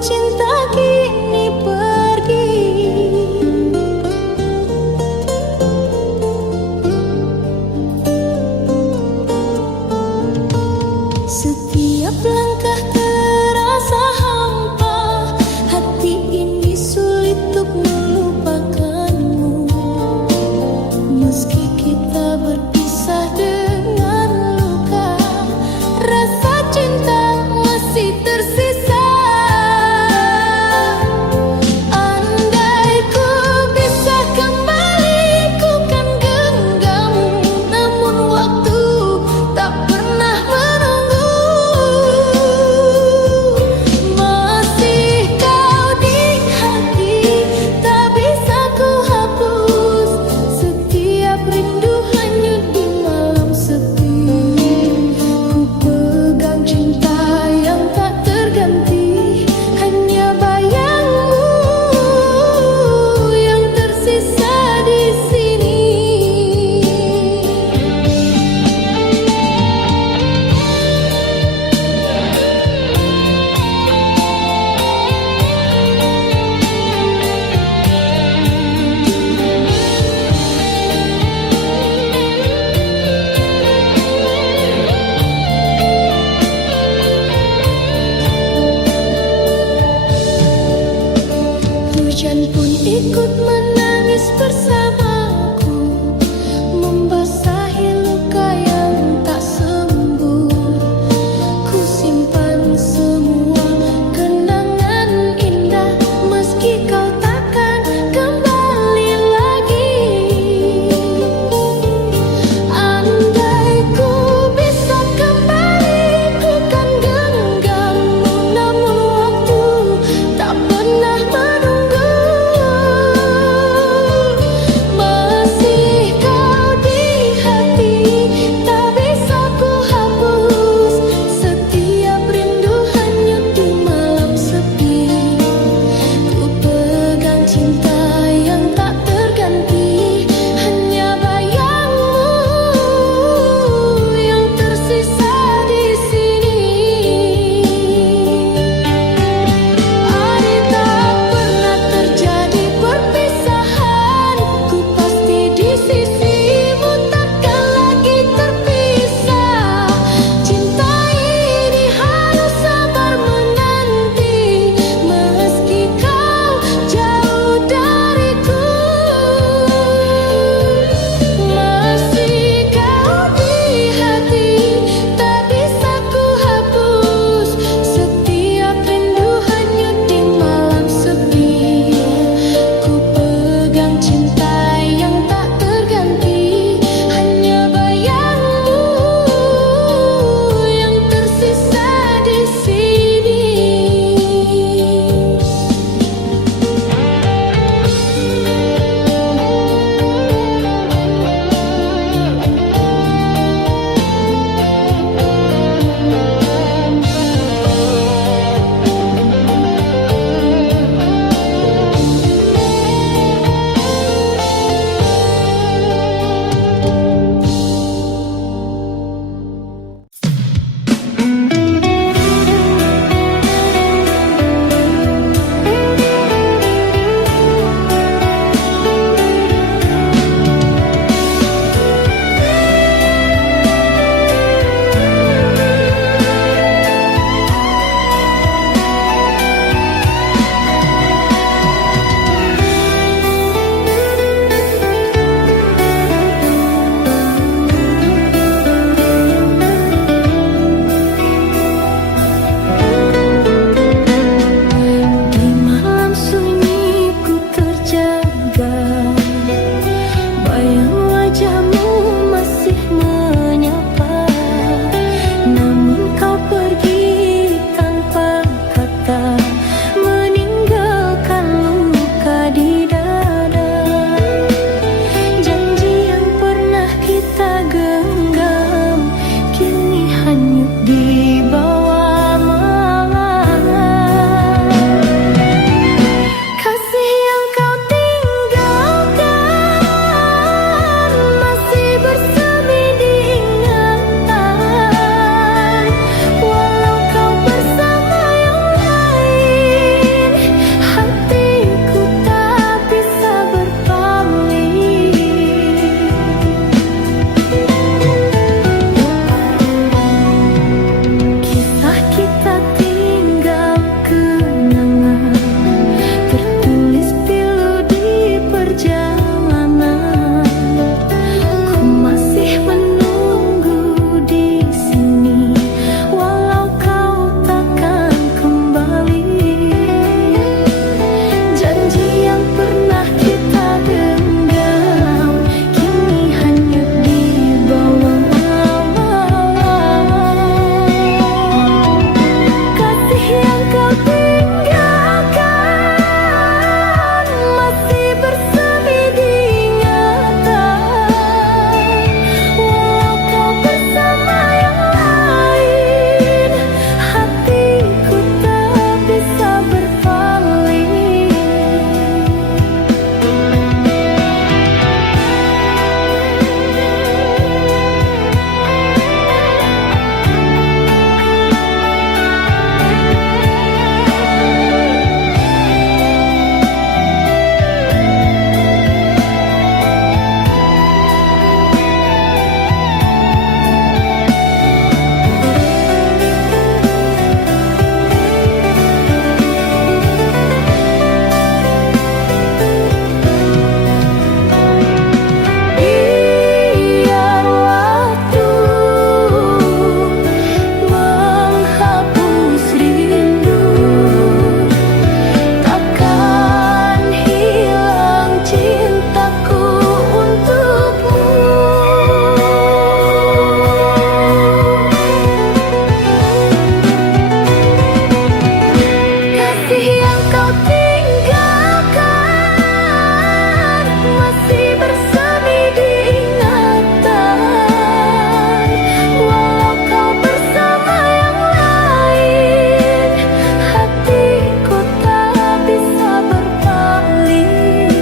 cinta kini pergi. Setiap langkah terasa hampa, hati ini sulit untuk melupakanmu. Meski kita berpisah dengan luka, rasa cinta masih tersisa. Andai ku bisa kembali, ku kan genggam, namun waktu tak pernah menunggu. Masih kau di hati, tak bisa ku hapus. Setiap rindu hanyut di malam sepi. Ku pegang cinta yang tak terganti, hanya bayangmu yang tersisa di sini. Hujan pun ikut menangis bersamaku, membasahi luka yang tak sembuh. Ku simpan semua kenangan indah, meski kau takkan kembali lagi. Andai ku bisa kembali, ku kan genggammu, namun waktu tak pernah menunggu. yang kau tinggalkan masih bersemi di ingatan. Walau kau bersama yang lain, hatiku tak bisa berpaling. Biar waktu menghapus rindu, takkan hilang cintaku untukmu. Kasih yang kau tinggalkan masih bersemi di ingatan. Walau kau bersama yang lain, hatiku tak bisa berpaling.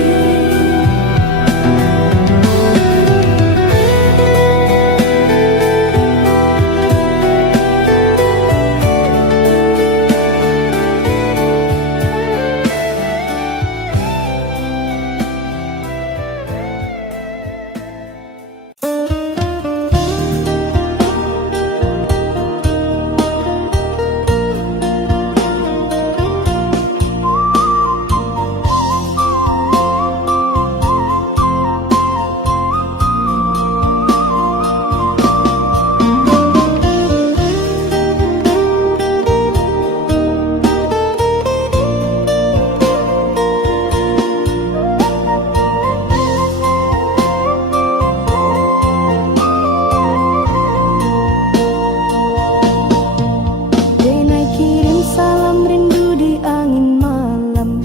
Denai kirim salam rindu di angin malam,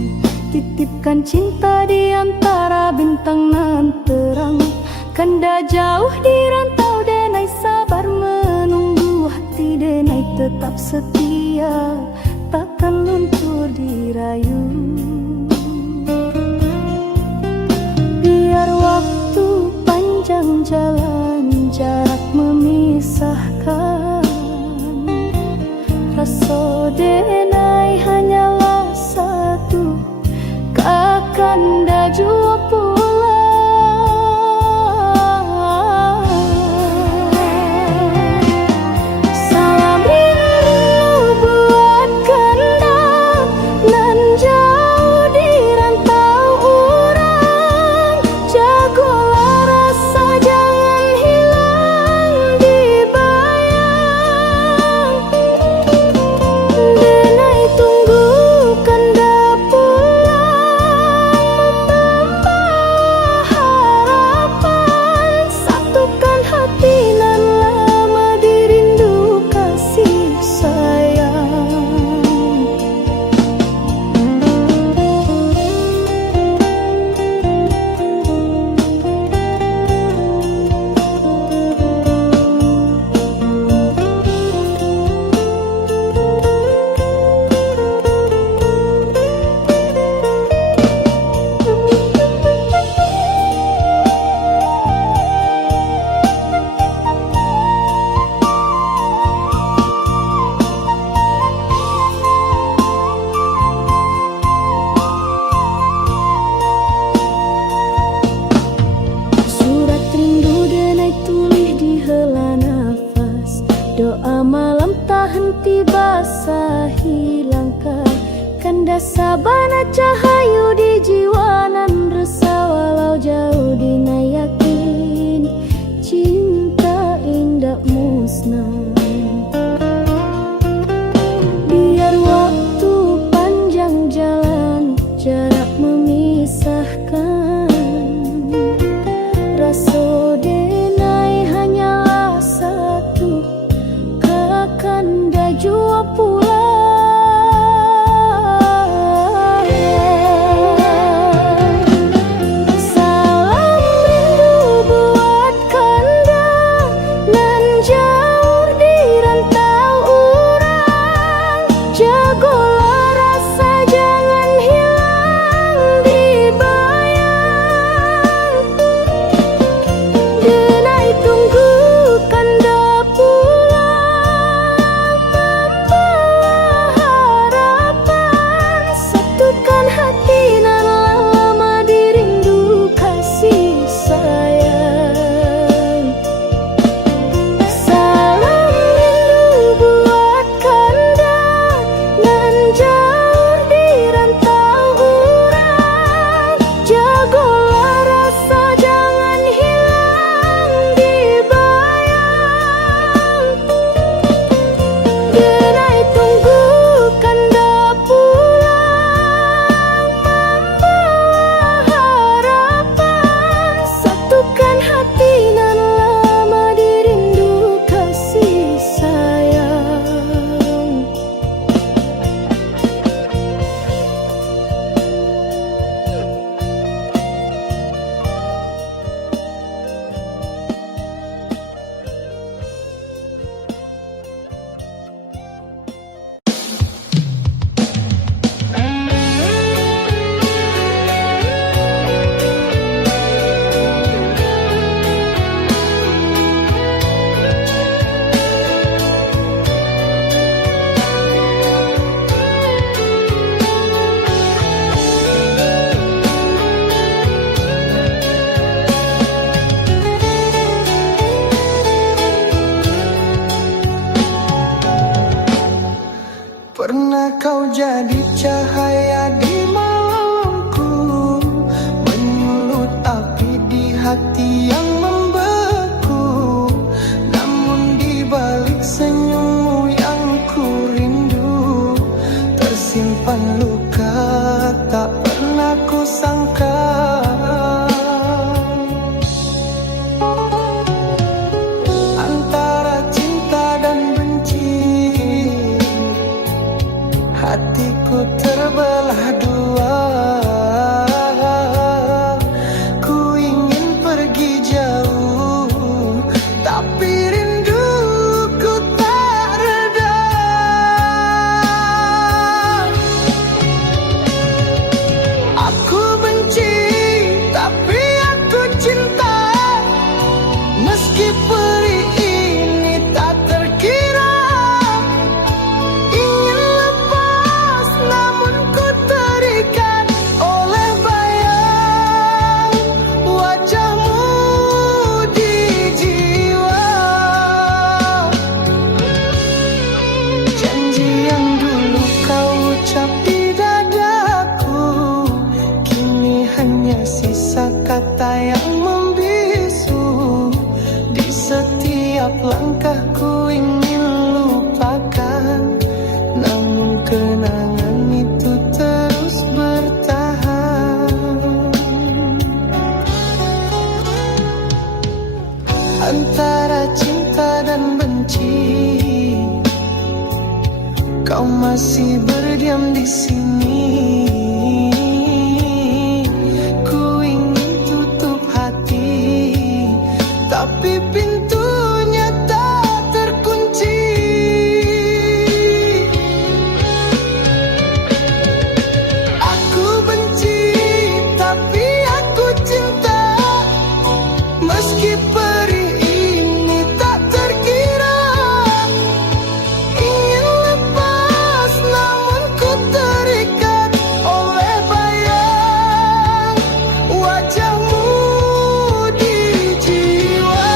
titipkan cinta di antara bintang nan terang. Kanda jauh di rantau, Denai sabar menunggu, hati Denai tetap setia, takkan luntur dirayu. Biar waktu panjang jalan, jarak memisahkan, rasa Denai hanyalah satu, kakanda jua pulang. Salam rindu buat kanda nan jauh di rantau urang. Jagolah rasa jangan hilang di bayang. Denai tunggu kanda pulang, membawa harapan, satukan hati nan lama dirindu kasih sayang. Surat rindu Denai tulis di hela nafas, doa malam tak henti basahi langkah. Kanda sabana cahayu di jiwa nan resah, walau jauh Denai yakin cinta indah musnah. Biar waktu panjang jalan, jarak memisahkan, rasa Denai hanyalah satu, kakanda jua pulang. Jagolah rasa jangan hilang dibayang. Denai tunggu kanda pulang membawa harapan. Satukan hati nan lama dirindu kasih sayang. Salam rindu buat kanda nan jauh di rantau urang. Jagolah rasa jangan hilang dibayang. Denai tunggu kanda pulang membawa harapan. Satukan hati nan lama dirindu kasih sayang. Pernah kau jadi cahaya di malamku, menyulut api di hati yang membeku. Namun di balik senyummu yang ku rindu, tersimpan luka tak pernah ku sangka. Antara cinta dan benci, hatiku terbelah dua. Ku ingin pergi jauh, tapi rinduku tak reda. Aku benci, tapi aku cinta. Meski perih ini tak terkira. Ingin lepas namun ku terikat oleh bayang wajahmu di jiwa. Janji yang dulu kau ucap di dadaku, kini hanya sisa kata yang membisu. Di setiap langkahku ingin lupakan, namun kenangan itu terus bertahan. Antara cinta dan benci, kau masih berdiam di sini. Ku ingin tutup hati, tapi pintunya tak terkunci. Aku benci, tapi aku cinta. Meski perih ini tak terkira. Ingin lepas namun ku terikat oleh bayang wajahmu di jiwa.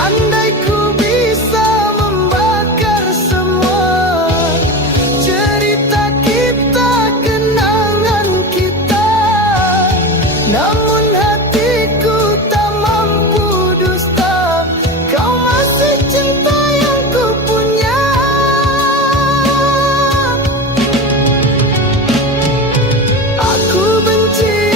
Andai ku bisa membakar semua cerita kita, kenangan kita, namun hatiku tak mampu dusta. Kau masih cinta yang ku punya. Aku benci,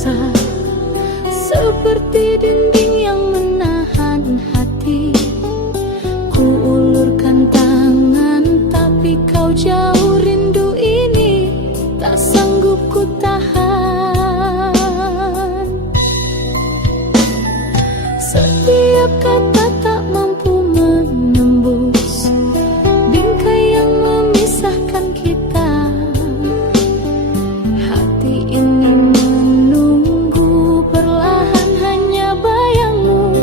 terasa seperti dinding yang menahan hati. Ku ulurkan tangan tapi kau jauh, rindu ini tak sanggup ku tahan. Setiap kata tak mampu menembus bingkai yang memisahkan kita. Hati ini menunggu perlahan, hanya bayangmu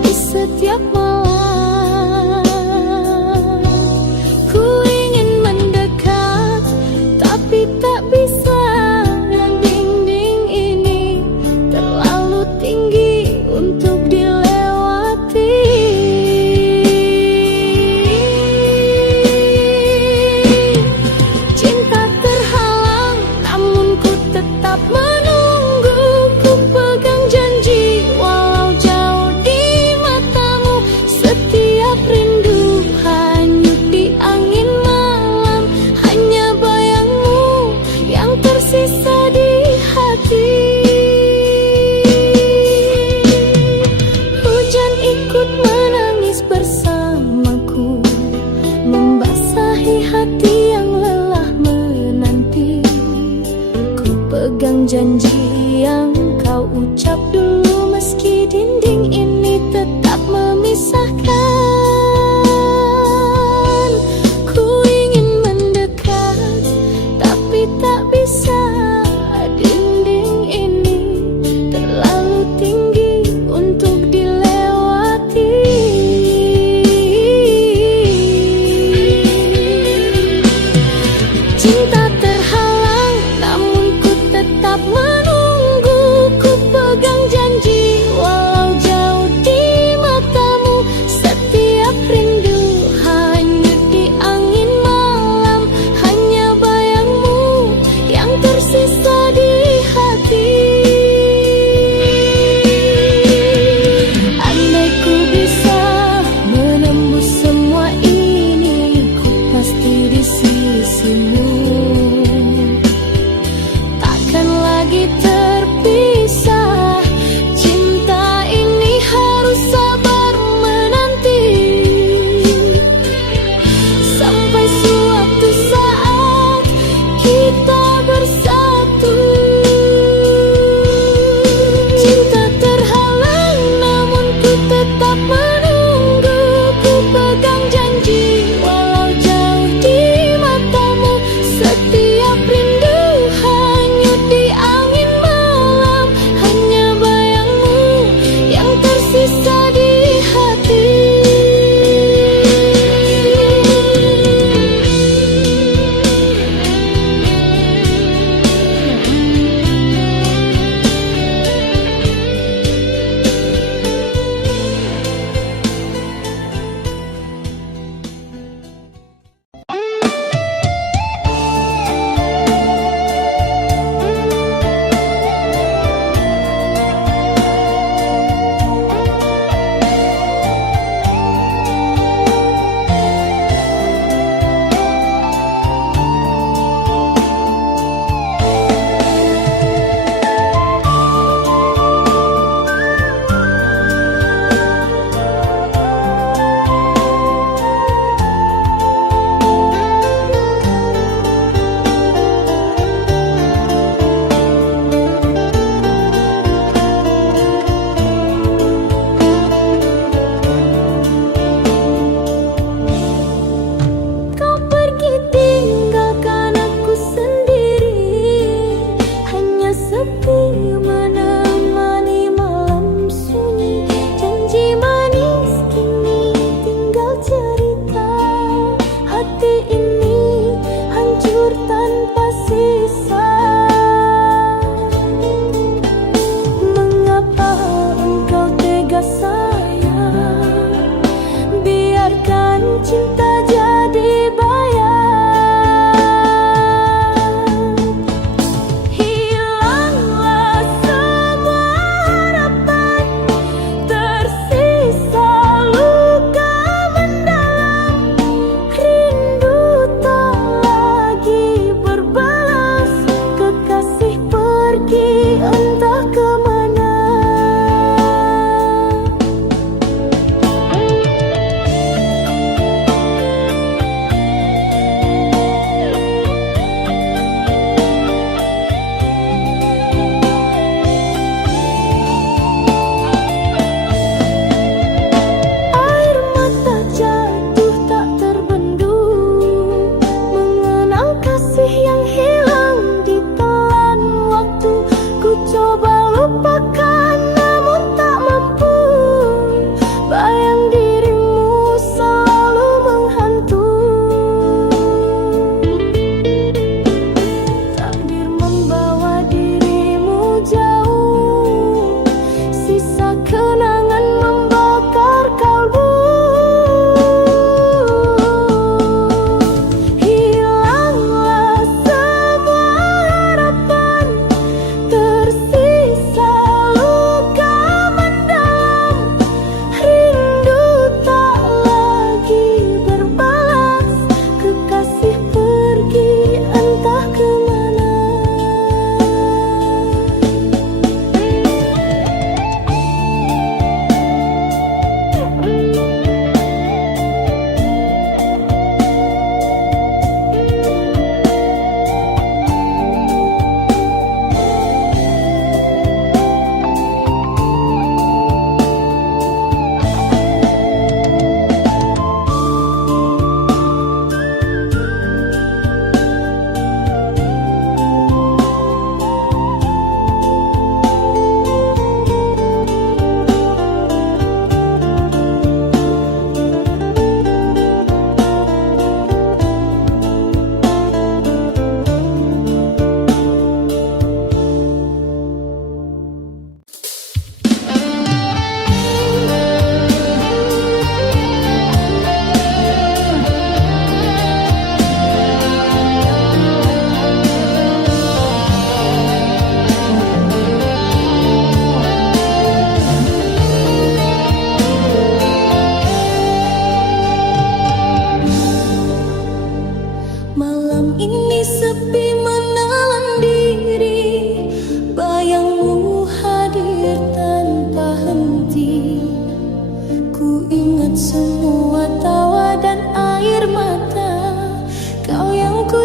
di setiap malam. Ku ingin mendekat tapi tak bisa, dinding ini terlalu tinggi untuk dilewati. Cinta terhalang namun ku tetap menunggu. Ku pegang janji walau jauh di matamu. Setiap rindu hanyut di angin malam, hanya bayangmu yang tersisa di hati. Hujan ikut menangis bersamaku, membasahi hati yang lelah menanti. Ku pegang janji yang kau ucap dulu, meski dinding ini tetap memisahkan. Ku ingin mendekat tapi tak bisa, dinding ini terlalu tinggi untuk dilewati. Cinta terhalang namun ku tetap menunggu. Ku pegang janji walau jauh di matamu. Setiap rindu hanyut di angin malam, hanya bayangmu yang tersisa di hati. Andai ku bisa menembus semua ini, ku pasti di sisimu. Takkan lagi terpisah, cinta ini harus sabar menanti. Sampai suatu saat kita bersatu. Cinta terhalang namun ku tetap menunggu. Ku pegang janji walau jauh di matamu. Setiap rindu hanyut di angin malam, hanya bayangmu yang tersisa di hati. Kau pergi tinggalkan aku sendiri, hanya sepi menemani malam sunyi. Janji manis kini tinggal cerita, hati ini hancur tanpa sisa. Mengapa engkau tega sayang, biarkan cinta jadi bayang. Hilanglah semua harapan, tersisa luka mendalam. Rindu tak lagi berbalas, kekasih pergi entah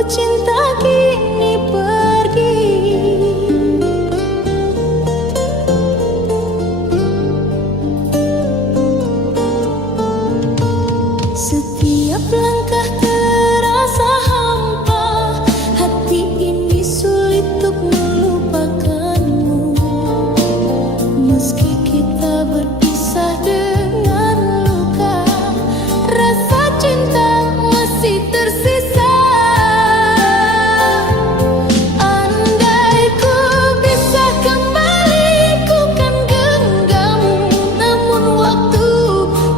cinta kini pergi. Setiap langkah terasa hampa, hati ini sulit untuk melupakanmu. Meski kita berpisah dengan luka, rasa cinta masih tersisa. Andai ku bisa kembali, ku kan genggammu. Namun waktu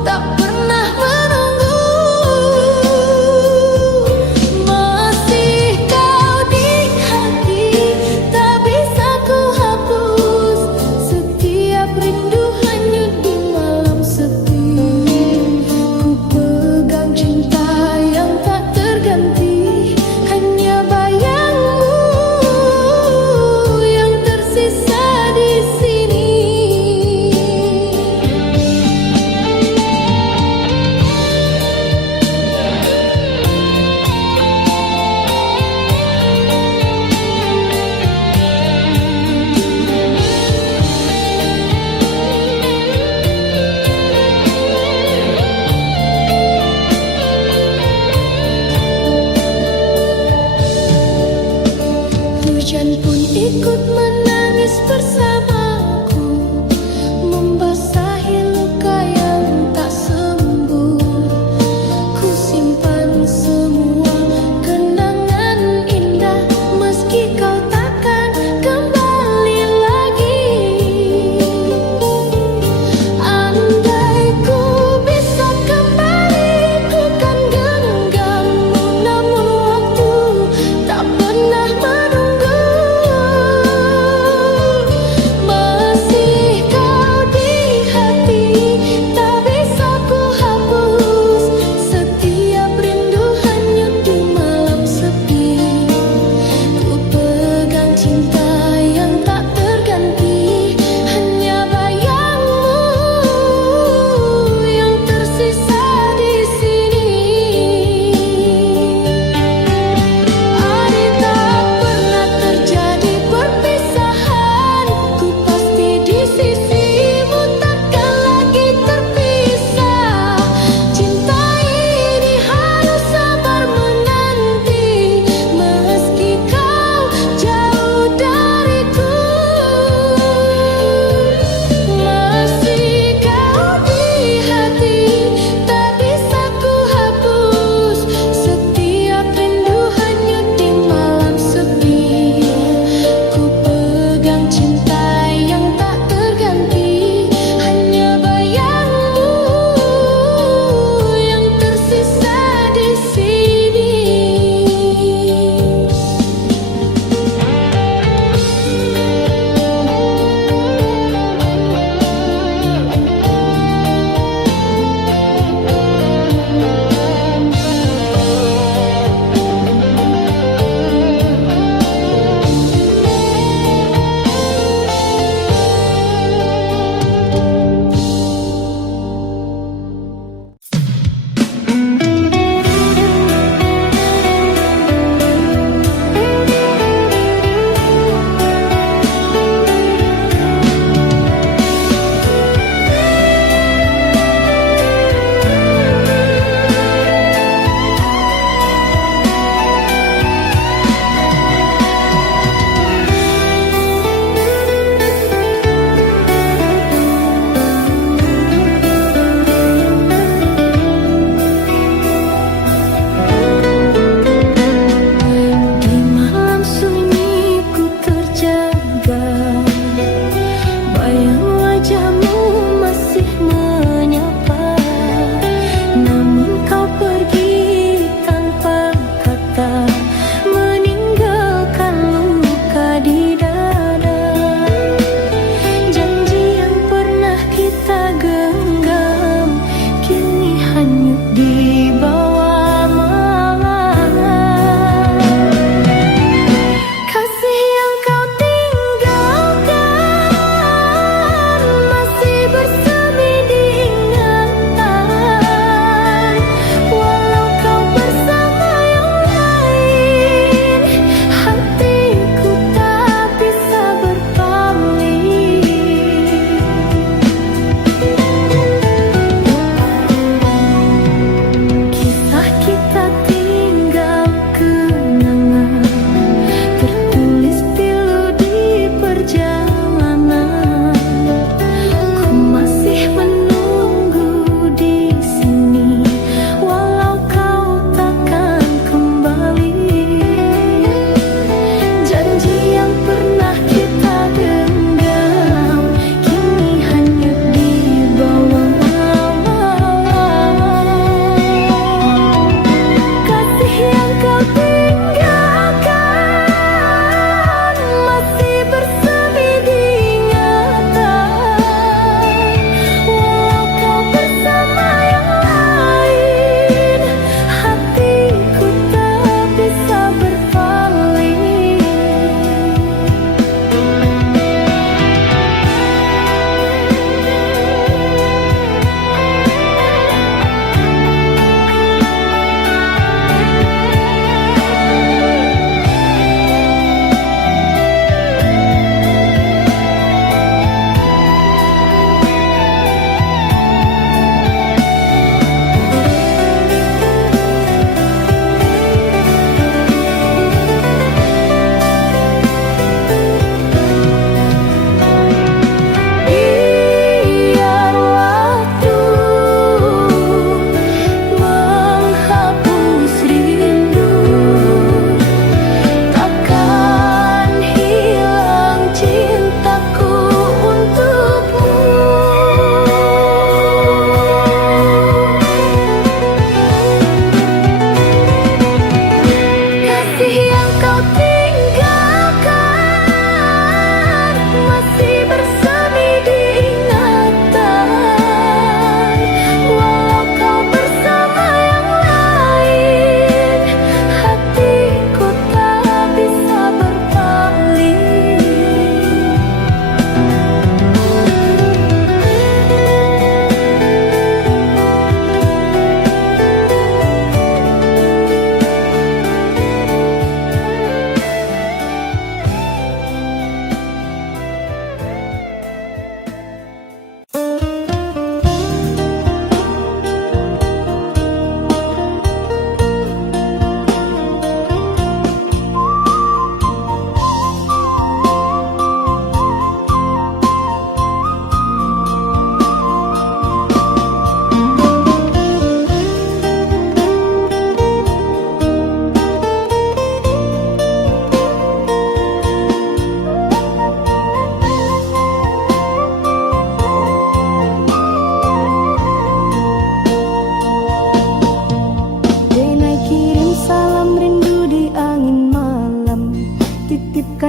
tak pernah menunggu. Masih kau di hati, tak bisa ku hapus. Setiap rindu hanyut di malam sepi. Ku pegang cinta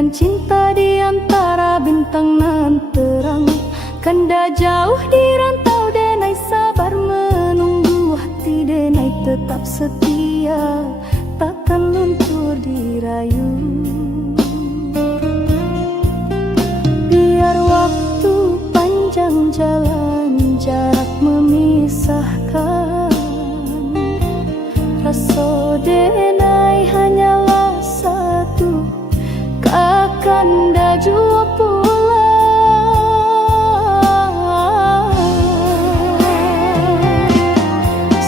Titipkan cinta di antara bintang nan terang. Kanda jauh di rantau denai sabar menunggu. Hati denai tetap setia, takkan luntur dirayu. Biar waktu panjang jalan, jarak memisahkan. Rasa denai hanyalah satu, kakanda jua pulang.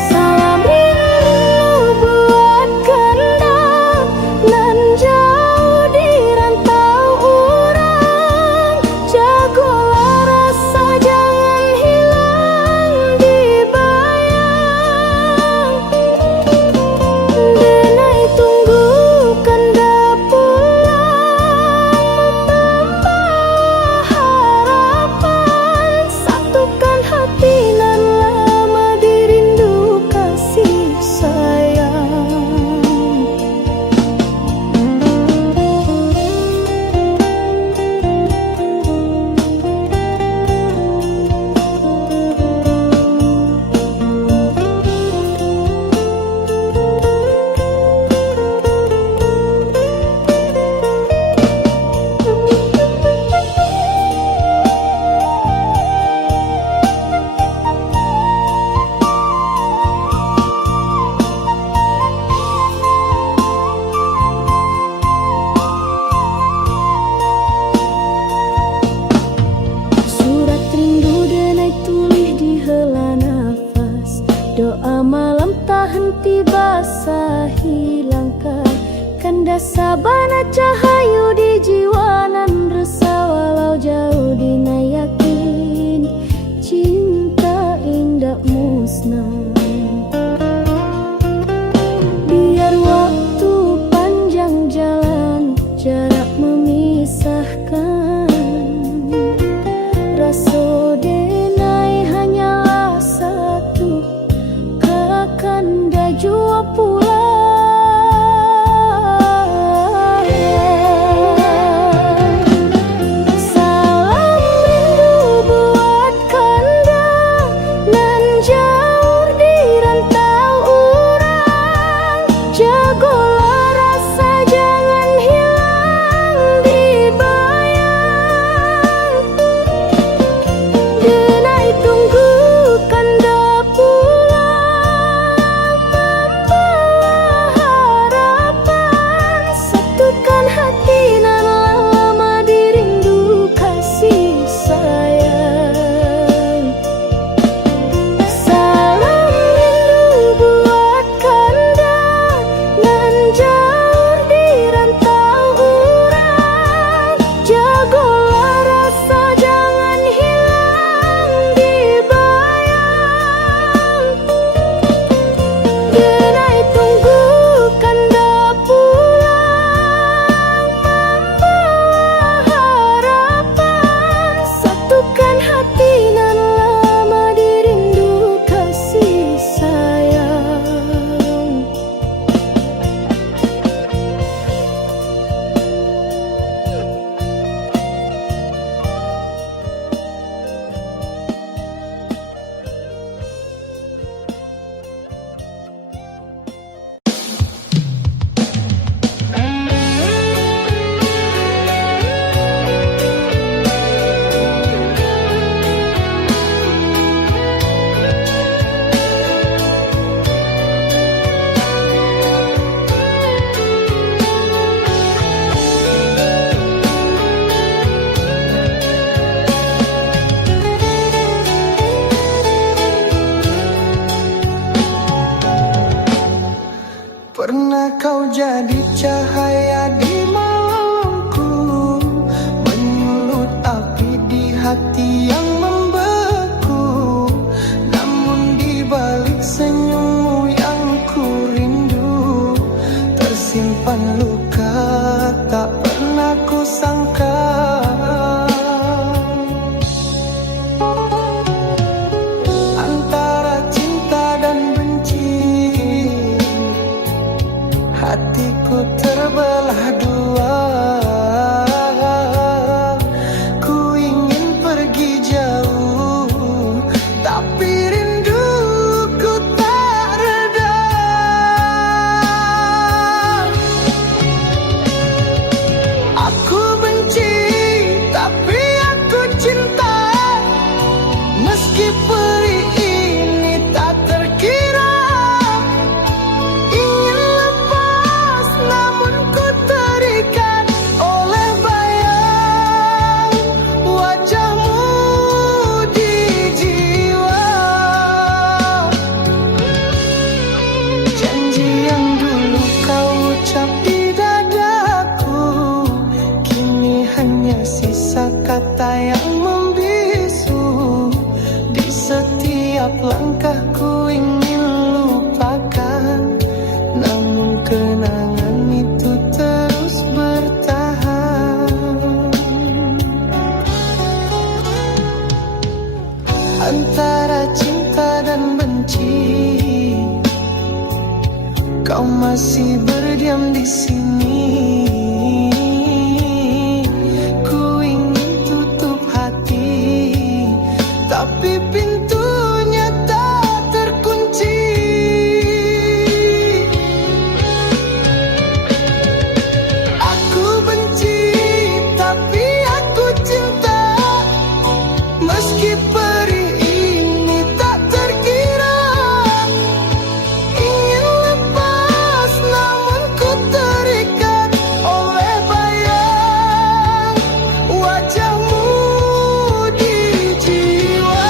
Salam rindu buat kanda nan jauh di rantau urang. Jagolah rasa jangan hilang dibayang. Denai tunggu kanda pulang, membawa harapan. Satukan hati nan lama dirindu kasih sayang. Surat rindu denai tulis di hela nafas. Doa malam tak henti basahi langkah. Kanda sabana cahayu di jiwa nan resah. Walau jauh dina yakin cinta indah musnah. Biar waktu panjang jalan, jarak memisahkan. Rasa denai hanyalah satu, kakanda jua pulang. Salam rindu buat kanda nan jauh di rantau urang. Jagolah rasa jangan hilang dibayang. Denai tunggu kanda pulang, membawa harapan. Satukan hati nan lama dirindu kasih sayang. Salam rindu buat kanda nan jauh di rantau urang. Jagolah rasa jangan hilang dibayang. Denai tunggu kanda pulang, membawa harapan. Satukan hati nan lama dirindu kasih sayang. Pernah kau jadi cahaya di malamku, menyulut api di hati yang membeku. Namun di balik senyummu yang ku rindu, tersimpan luka tak pernah ku sangka. Antara cinta dan benci, hatiku terbelah kau masih berdiam di sini. Ku ingin tutup hati, tapi pintunya tak terkunci. Aku benci, tapi aku cinta. Meski perih ini tak terkira. Ingin lepas namun ku terikat oleh bayang wajahmu di jiwa.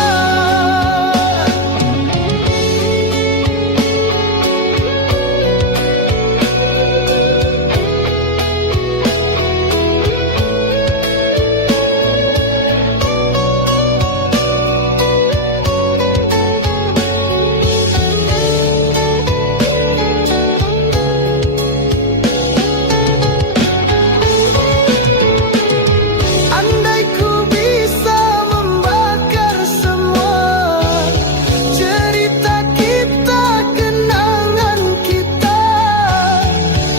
Andai ku bisa membakar semua cerita kita, kenangan kita,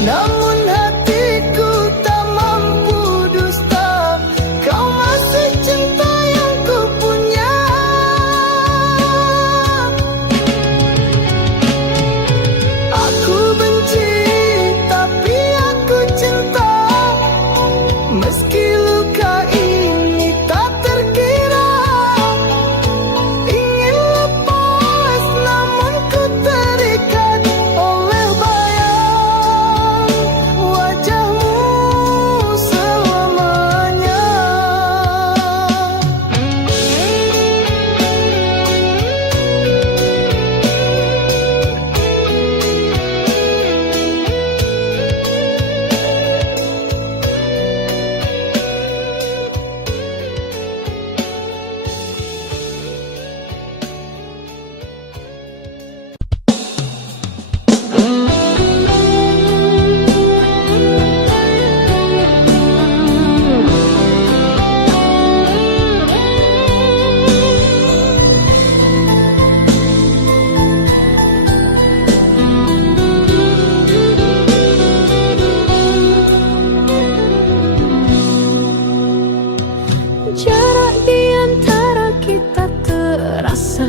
namun hatiku tak mampu dusta. Kau masih cinta yang ku punya. Aku benci, tapi aku cinta. Meski luka ini tak terkira. Ingin lepas namun ku terikat oleh bayang wajahmu selamanya. Jarak di antara kita terasa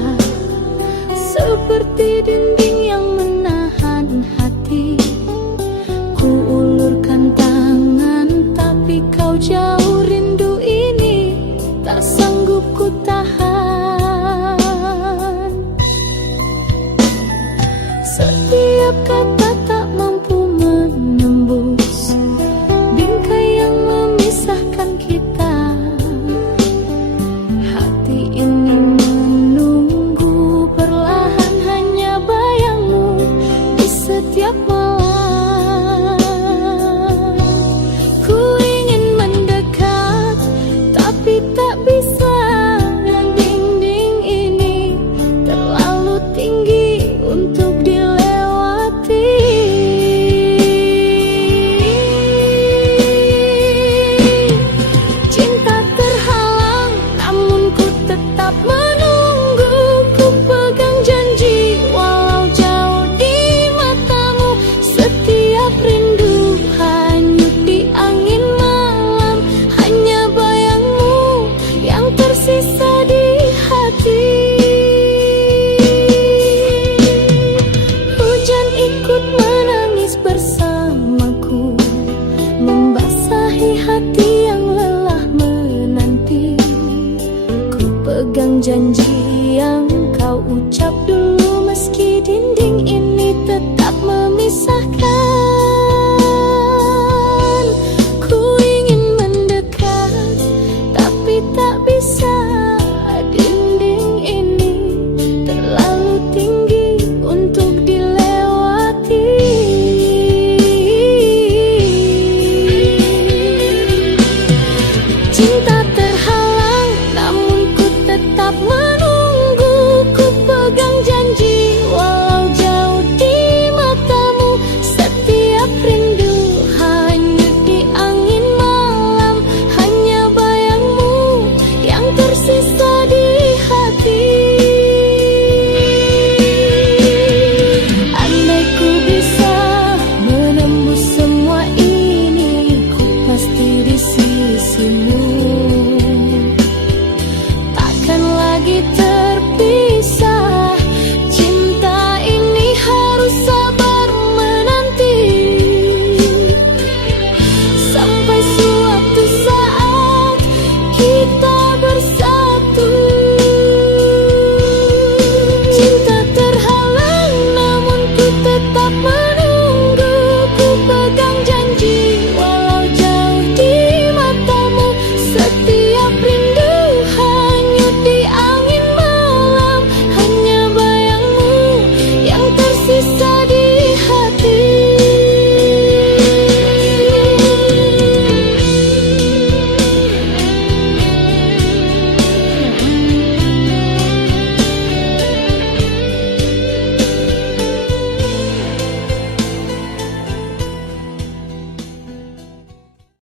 seperti dinding yang menahan hati. Ku ulurkan tangan, tapi kau jauh. Rindu ini tak sanggup ku tahan. Setiap kata tak mampu